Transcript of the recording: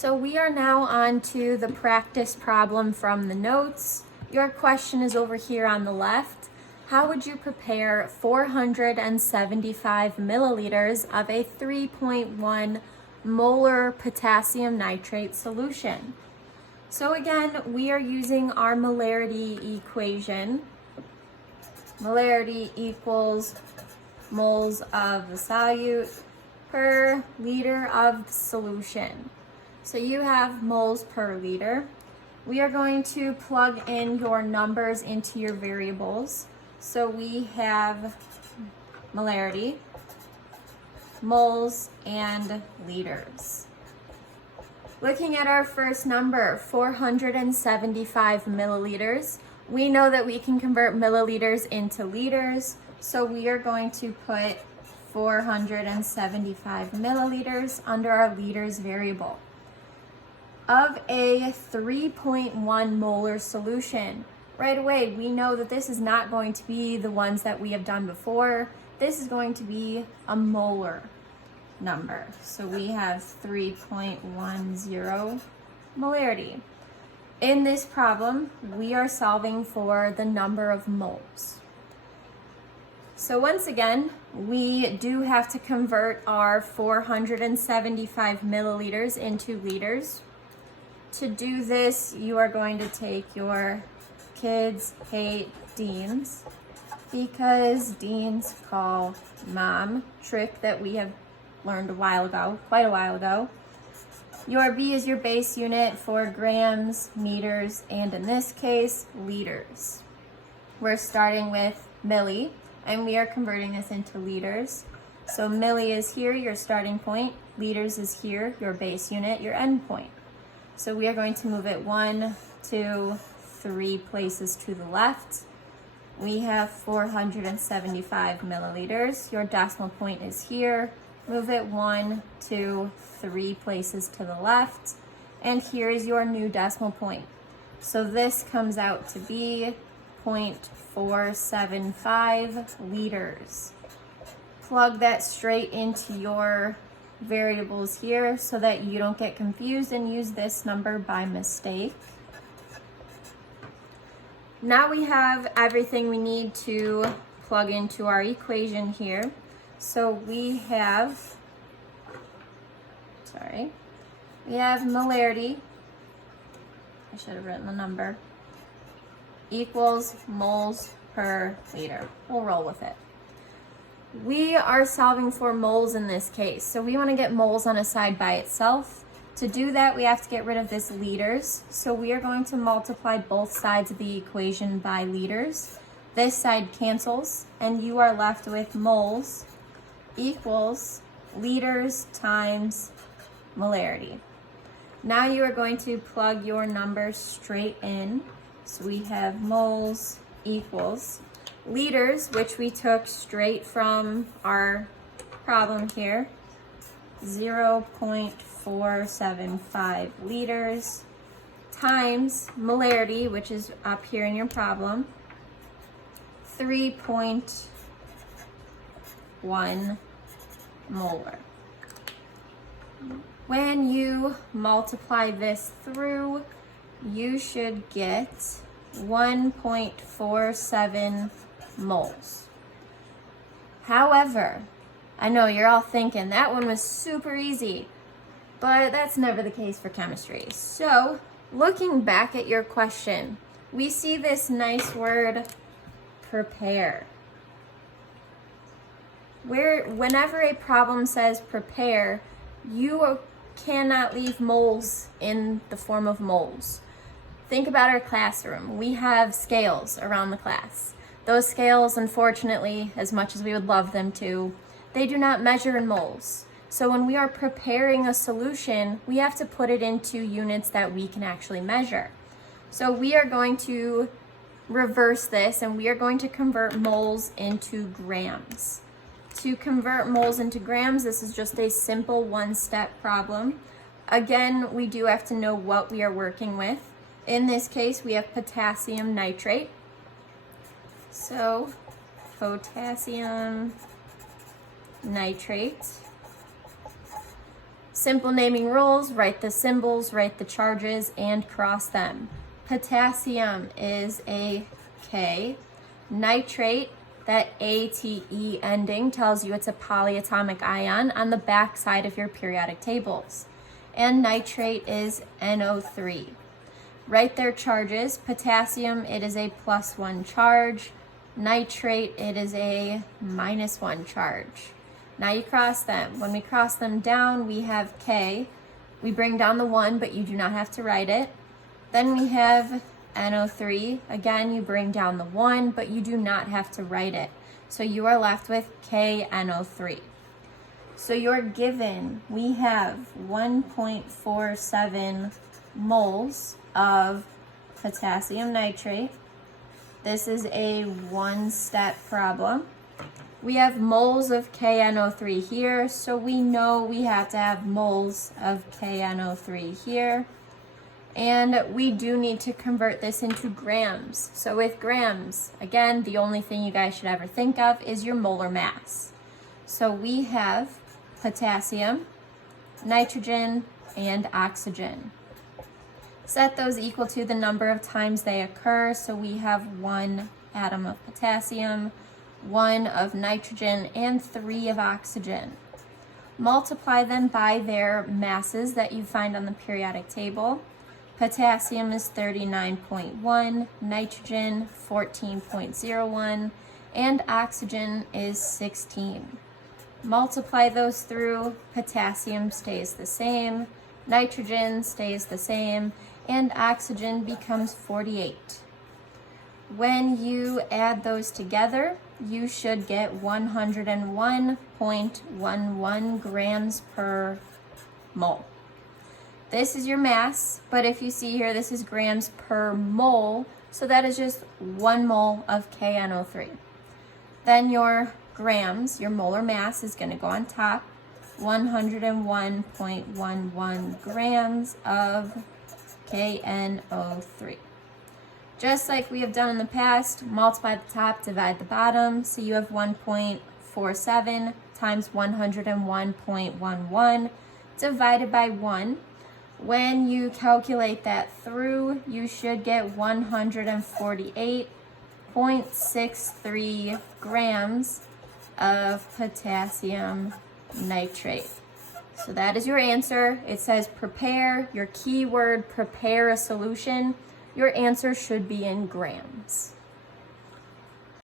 So we are now on to the practice problem from the notes. Your question is over here on the left. How would you prepare 475 milliliters of a 3.1 molar potassium nitrate solution? So again, we are using our molarity equation. Molarity equals moles of the solute per liter of the solution. So you have moles per liter. We are going to plug in your numbers into your variables. So we have molarity, moles, and liters. Looking at our first number, 475 milliliters, we know that we can convert milliliters into liters, so we are going to put 475 milliliters under our liters variable. Of a 3.1 molar solution, right away we know that this is not going to be the ones that we have done before. This is going to be a molar number. So we have 3.10 molarity. In this problem, we are solving for the number of moles. So once again, we do have to convert our 475 milliliters into liters. To do this, you are going to take your kids hate Dean's because Dean's call mom trick that we have learned quite a while ago. Your B is your base unit for grams, meters, and in this case, liters. We're starting with milli, and we are converting this into liters. So milli is here, your starting point. Liters is here, your base unit, your end point. So we are going to move it 1, 2, 3 places to the left. We have 475 milliliters. Your decimal point is here. Move it 1, 2, 3 places to the left. And here is your new decimal point. So this comes out to be 0.475 liters. Plug that straight into your variables here so that you don't get confused and use this number by mistake. Now we have everything we need to plug into our equation here. So we have molarity, I should have written the number, equals moles per liter. We'll roll with it. We are solving for moles in this case, so we want to get moles on a side by itself. To do that, we have to get rid of this liters, so we are going to multiply both sides of the equation by liters. This side cancels, and you are left with moles equals liters times molarity. Now you are going to plug your numbers straight in. So we have moles equals liters, which we took straight from our problem here, 0.475 liters times molarity, which is up here in your problem, 3.1 molar. When you multiply this through, you should get 1.47 moles. However, I know you're all thinking that one was super easy, but that's never the case for chemistry. So, looking back at your question, we see this nice word, prepare. Whenever a problem says prepare, you cannot leave moles in the form of moles. Think about our classroom. We have scales around the class. Those scales, unfortunately, as much as we would love them to, they do not measure in moles. So when we are preparing a solution, we have to put it into units that we can actually measure. So we are going to reverse this, and we are going to convert moles into grams. To convert moles into grams, this is just a simple one-step problem. Again, we do have to know what we are working with. In this case, we have potassium nitrate. So, potassium nitrate. Simple naming rules, write the symbols, write the charges, and cross them. Potassium is a K. Nitrate, that ATE ending tells you it's a polyatomic ion on the back side of your periodic tables. And nitrate is NO3. Write their charges. Potassium, it is a +1 charge. Nitrate, it is a -1 charge. Now you cross them. When we cross them down, we have K. We bring down the 1, but you do not have to write it. Then we have NO3. Again, you bring down the 1, but you do not have to write it. So you are left with KNO3. So you're given, we have 1.47 moles of potassium nitrate. This is a one-step problem. We have moles of KNO3 here, so we know we have to have moles of KNO3 here. And we do need to convert this into grams. So with grams, again, the only thing you guys should ever think of is your molar mass. So we have potassium, nitrogen, and oxygen. Set those equal to the number of times they occur. So we have 1 atom of potassium, 1 of nitrogen, and 3 of oxygen. Multiply them by their masses that you find on the periodic table. Potassium is 39.1, nitrogen 14.01, and oxygen is 16. Multiply those through, potassium stays the same, nitrogen stays the same, and oxygen becomes 48. When you add those together, you should get 101.11 grams per mole. This is your mass, but if you see here, this is grams per mole, so that is just 1 mole of KNO3. Then your grams, your molar mass, is going to go on top, 101.11 grams of KNO3. Just like we have done in the past, multiply the top, divide the bottom, so you have 1.47 times 101.11 divided by 1. When you calculate that through, you should get 148.63 grams of potassium nitrate. So that is your answer. It says prepare, your keyword, prepare a solution. Your answer should be in grams.